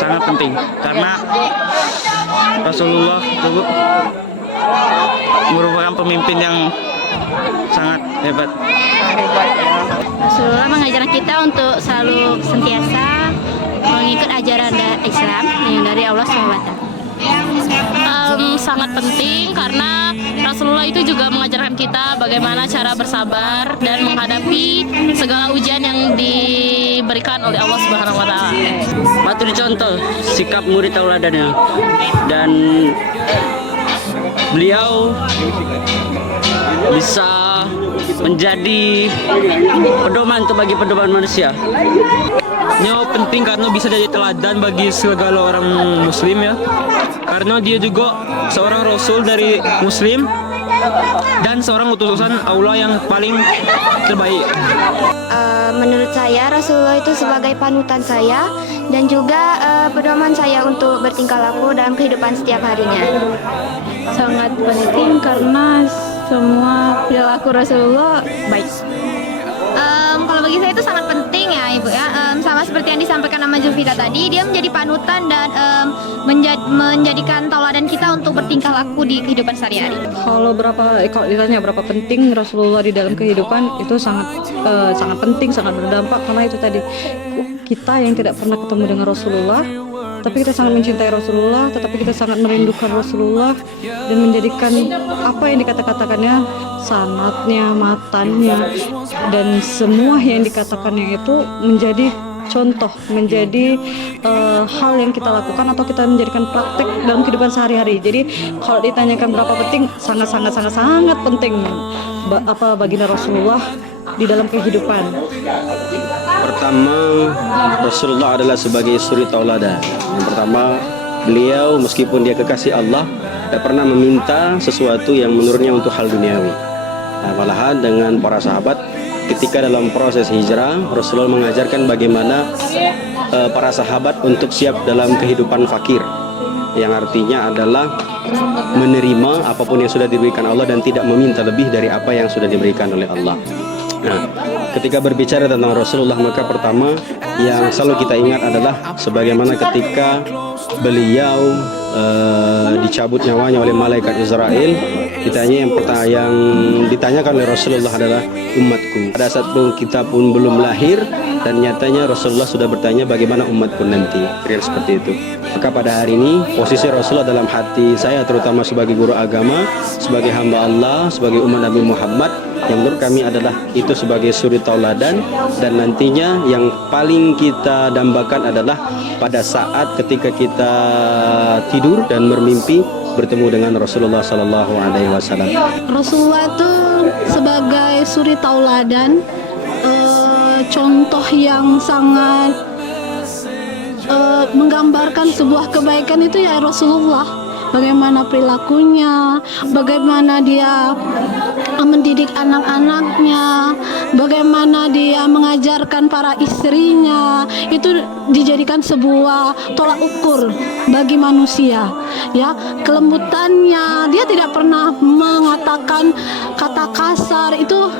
Sangat penting karena Rasulullah itu merupakan pemimpin yang sangat hebat. Rasulullah mengajarkan kita untuk selalu sentiasa mengikut ajaran Islam yang dari Allah SWT. Sangat penting karena Rasulullah itu juga mengajarkan kita bagaimana cara bersabar dan menghadapi segala ujian yang diberikan oleh Allah Subhanahu wa taala. Patut dicontoh sikap murid tauladannya, dan beliau bisa menjadi pedoman bagi pedoman manusia. Ini penting karena bisa jadi teladan bagi segala orang muslim ya, karena dia juga seorang rasul dari muslim dan seorang utusan Allah yang paling terbaik. Menurut saya Rasulullah itu sebagai panutan saya dan juga pedoman saya untuk bertingkah laku dalam kehidupan setiap harinya. Sangat penting karena semua perilaku Rasulullah baik. Kalau bagi saya itu sangat penting ya Ibu ya, sama seperti yang disampaikan sama Zulfika tadi, dia menjadi panutan dan menjadikan tauladan kita untuk bertingkah laku di kehidupan sehari-hari. Kalau ditanya berapa penting Rasulullah di dalam kehidupan, itu sangat penting, sangat berdampak, karena itu tadi kita yang tidak pernah ketemu dengan Rasulullah, tapi kita sangat mencintai Rasulullah, tetapi kita sangat merindukan Rasulullah dan menjadikan apa yang dikatakannya, sanatnya, matannya, dan semua yang dikatakannya itu menjadi contoh, menjadi hal yang kita lakukan atau kita menjadikan praktek dalam kehidupan sehari-hari. Jadi kalau ditanyakan berapa penting, sangat penting baginda Rasulullah di dalam kehidupan. Pertama, Rasulullah adalah sebagai suri tauladan. Yang pertama, beliau meskipun dia kekasih Allah, tidak pernah meminta sesuatu yang menurutnya untuk hal duniawi. Nah, malahan dengan para sahabat ketika dalam proses hijrah, Rasulullah mengajarkan bagaimana para sahabat untuk siap dalam kehidupan fakir, yang artinya adalah menerima apapun yang sudah diberikan Allah dan tidak meminta lebih dari apa yang sudah diberikan oleh Allah. Nah, ketika berbicara tentang Rasulullah, maka pertama yang selalu kita ingat adalah sebagaimana ketika beliau dicabut nyawanya oleh malaikat Israel, yang ditanyakan oleh Rasulullah adalah umatku. Pada saat kita pun belum lahir, dan nyatanya Rasulullah sudah bertanya bagaimana umatku nanti. Real seperti itu. Maka pada hari ini posisi Rasulullah dalam hati saya, terutama sebagai guru agama, sebagai hamba Allah, sebagai umat Nabi Muhammad, yang menurut kami adalah itu sebagai suri tauladan, dan nantinya yang paling kita dambakan adalah pada saat ketika kita tidur dan bermimpi bertemu dengan Rasulullah Sallallahu Alaihi Wasallam. Rasulullah itu sebagai suri tauladan, contoh yang sangat menggambarkan sebuah kebaikan itu ya Rasulullah. Bagaimana perilakunya, bagaimana dia mendidik anak-anaknya, bagaimana dia mengajarkan para istrinya, itu dijadikan sebuah tolak ukur bagi manusia. Ya, kelembutannya, dia tidak pernah mengatakan kata kasar, itu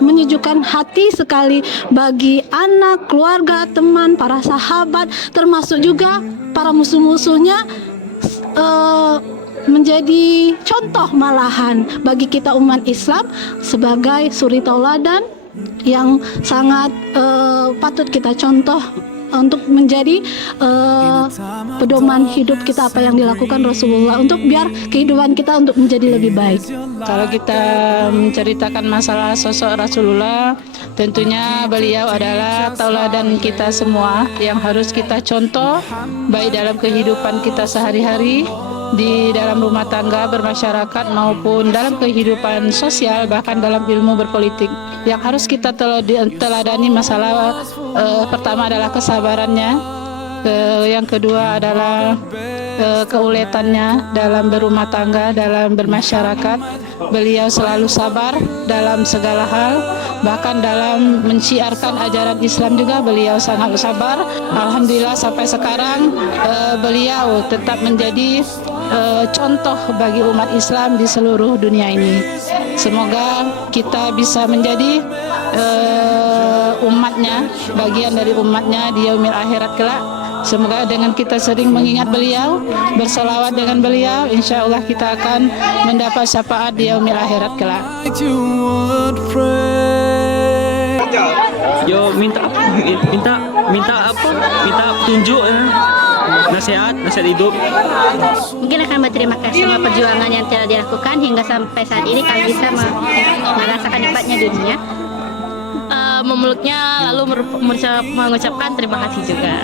menyejukkan hati sekali bagi anak, keluarga, teman, para sahabat, termasuk juga para musuh-musuhnya. Menjadi contoh malahan bagi kita umat Islam sebagai suri tauladan yang sangat patut kita contoh untuk menjadi pedoman hidup kita, apa yang dilakukan Rasulullah untuk biar kehidupan kita untuk menjadi lebih baik. Kalau kita menceritakan masalah sosok Rasulullah, tentunya beliau adalah tauladan kita semua yang harus kita contoh, baik dalam kehidupan kita sehari-hari, di dalam rumah tangga, bermasyarakat, maupun dalam kehidupan sosial, bahkan dalam ilmu berpolitik. Yang harus kita teladani masalah pertama adalah kesabarannya, yang kedua adalah keuletannya dalam berumah tangga, dalam bermasyarakat. Beliau selalu sabar dalam segala hal, bahkan dalam menciarkan ajaran Islam juga beliau sangat sabar. Alhamdulillah sampai sekarang beliau tetap menjadi contoh bagi umat Islam di seluruh dunia ini. Semoga kita bisa menjadi umatnya, bagian dari umatnya di yaumil akhirat kelak. Semoga dengan kita sering mengingat beliau, berselawat dengan beliau, insya Allah kita akan mendapat syafaat di yaumil akhirat kelak. Yo minta petunjuk ya. Nasihat hidup. Mungkin akan berterima kasih sama perjuangan yang telah dilakukan hingga sampai saat ini kami bisa merasakan nikmatnya dunia. Memeluknya lalu mengucapkan terima kasih juga.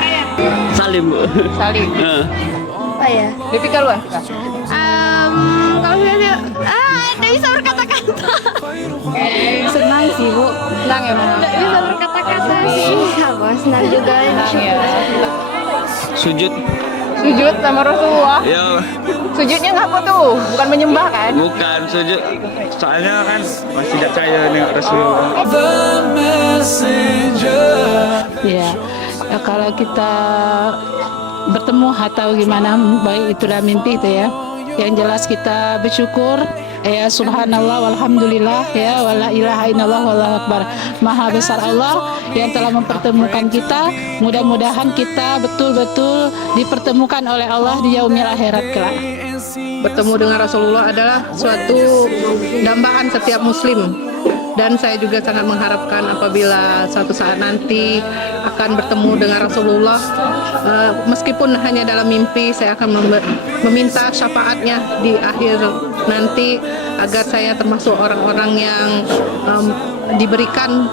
Salim, Bu. Salim. Apa ya? Dipikir luar. Kalau saya tidak bisa berkata-kata. Senang sih Bu. Senang ya Bu. Tidak bisa berkata-kata sih. Apa? Senang juga. Sujud. Sujud sama Rasulullah. Ya, Sujudnya ngapa tuh? Bukan menyembah kan? bukan sujud. Soalnya kan masih tidak percaya dengan Rasulullah. Ya, kalau kita bertemu atau gimana, baik itulah mimpi itu ya. Yang jelas kita bersyukur ya, subhanallah walhamdulillah ya, wala ilaha illallah wallahu akbar. Maha besar Allah yang telah mempertemukan kita. Mudah-mudahan kita betul-betul dipertemukan oleh Allah di yaumil akhirat kelak. Bertemu dengan Rasulullah adalah suatu dambaan setiap muslim, dan saya juga sangat mengharapkan apabila suatu saat nanti akan bertemu dengan Rasulullah, meskipun hanya dalam mimpi, saya akan meminta syafaatnya di akhir nanti agar saya termasuk orang-orang yang diberikan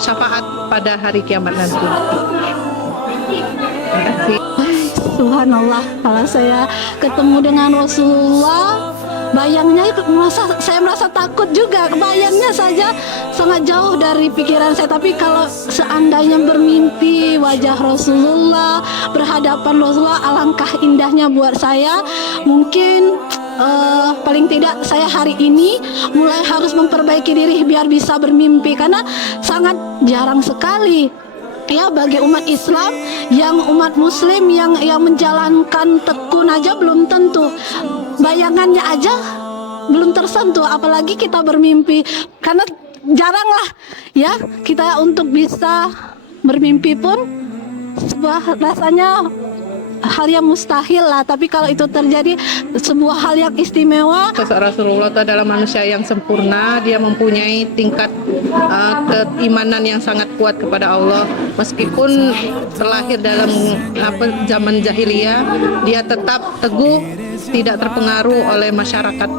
syafaat pada hari kiamat nanti. Terima kasih. Subhanallah, kalau saya ketemu dengan Rasulullah, bayangnya saya merasa takut juga. Bayangnya saja sangat jauh dari pikiran saya. Tapi kalau seandainya bermimpi wajah Rasulullah, berhadapan Rasulullah, alangkah indahnya buat saya. Mungkin paling tidak saya hari ini mulai harus memperbaiki diri biar bisa bermimpi, karena sangat jarang sekali ya bagi umat Islam, yang umat muslim yang menjalankan tekun aja belum tentu, bayangannya aja belum tersentuh, apalagi kita bermimpi. Karena jaranglah ya kita untuk bisa bermimpi pun sebuah rasanya hal yang mustahil lah, tapi kalau itu terjadi sebuah hal yang istimewa. Sosok Rasulullah itu adalah manusia yang sempurna. Dia mempunyai tingkat keimanan yang sangat kuat kepada Allah. Meskipun terlahir dalam zaman jahiliyah, dia tetap teguh, tidak terpengaruh oleh masyarakat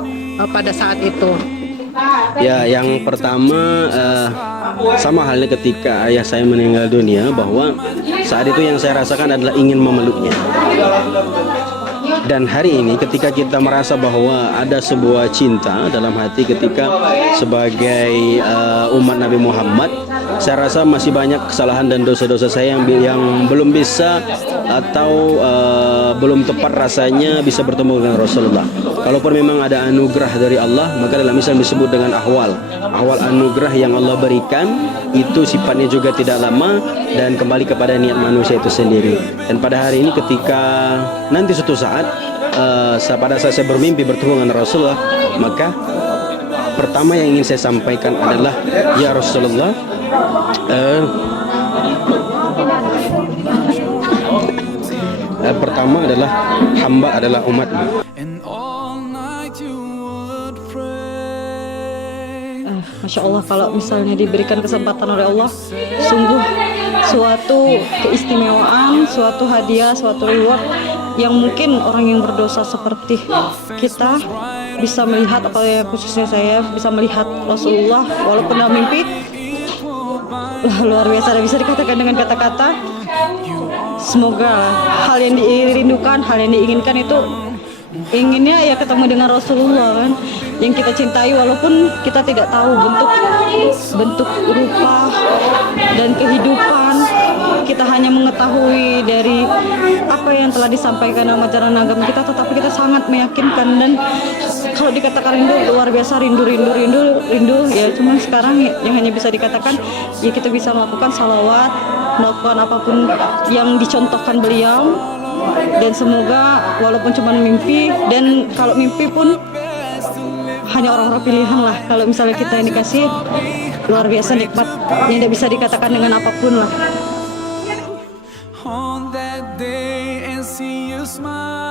pada saat itu. Ya, yang pertama sama halnya ketika ayah saya meninggal dunia, bahwa saat itu yang saya rasakan adalah ingin memeluknya. Dan hari ini ketika kita merasa bahwa ada sebuah cinta dalam hati ketika sebagai umat Nabi Muhammad, saya rasa masih banyak kesalahan dan dosa-dosa saya yang belum bisa atau belum tepat rasanya bisa bertemu dengan Rasulullah. Kalaupun memang ada anugerah dari Allah, maka dalam Islam disebut dengan ahwal anugerah yang Allah berikan, itu sifatnya juga tidak lama dan kembali kepada niat manusia itu sendiri. Dan pada hari ini ketika nanti suatu saat pada saat saya bermimpi bertemu dengan Rasulullah, maka pertama yang ingin saya sampaikan adalah, ya Rasulullah, pertama adalah hamba adalah umatmu. Masya Allah, kalau misalnya diberikan kesempatan oleh Allah, sungguh suatu keistimewaan, suatu hadiah, suatu reward yang mungkin orang yang berdosa seperti kita bisa melihat, apalagi khususnya saya bisa melihat Rasulullah walaupun dalam mimpi. Luar biasa, tidak bisa dikatakan dengan kata-kata. Semoga hal yang dirindukan, hal yang diinginkan itu inginnya ya ketemu dengan Rasulullah kan, yang kita cintai, walaupun kita tidak tahu bentuk rupa dan kehidupan. Kita hanya mengetahui dari apa yang telah disampaikan dalam ajaran agama kita, tetapi kita sangat meyakinkan. Dan kalau dikatakan rindu, luar biasa, rindu ya. Cuma sekarang yang hanya bisa dikatakan ya kita bisa melakukan salawat, melakukan apapun yang dicontohkan beliau. Dan semoga walaupun cuma mimpi, dan kalau mimpi pun hanya orang-orang pilihan lah. Kalau misalnya kita yang dikasih, luar biasa nikmat yang tidak bisa dikatakan dengan apapun lah. On that day and see you smile.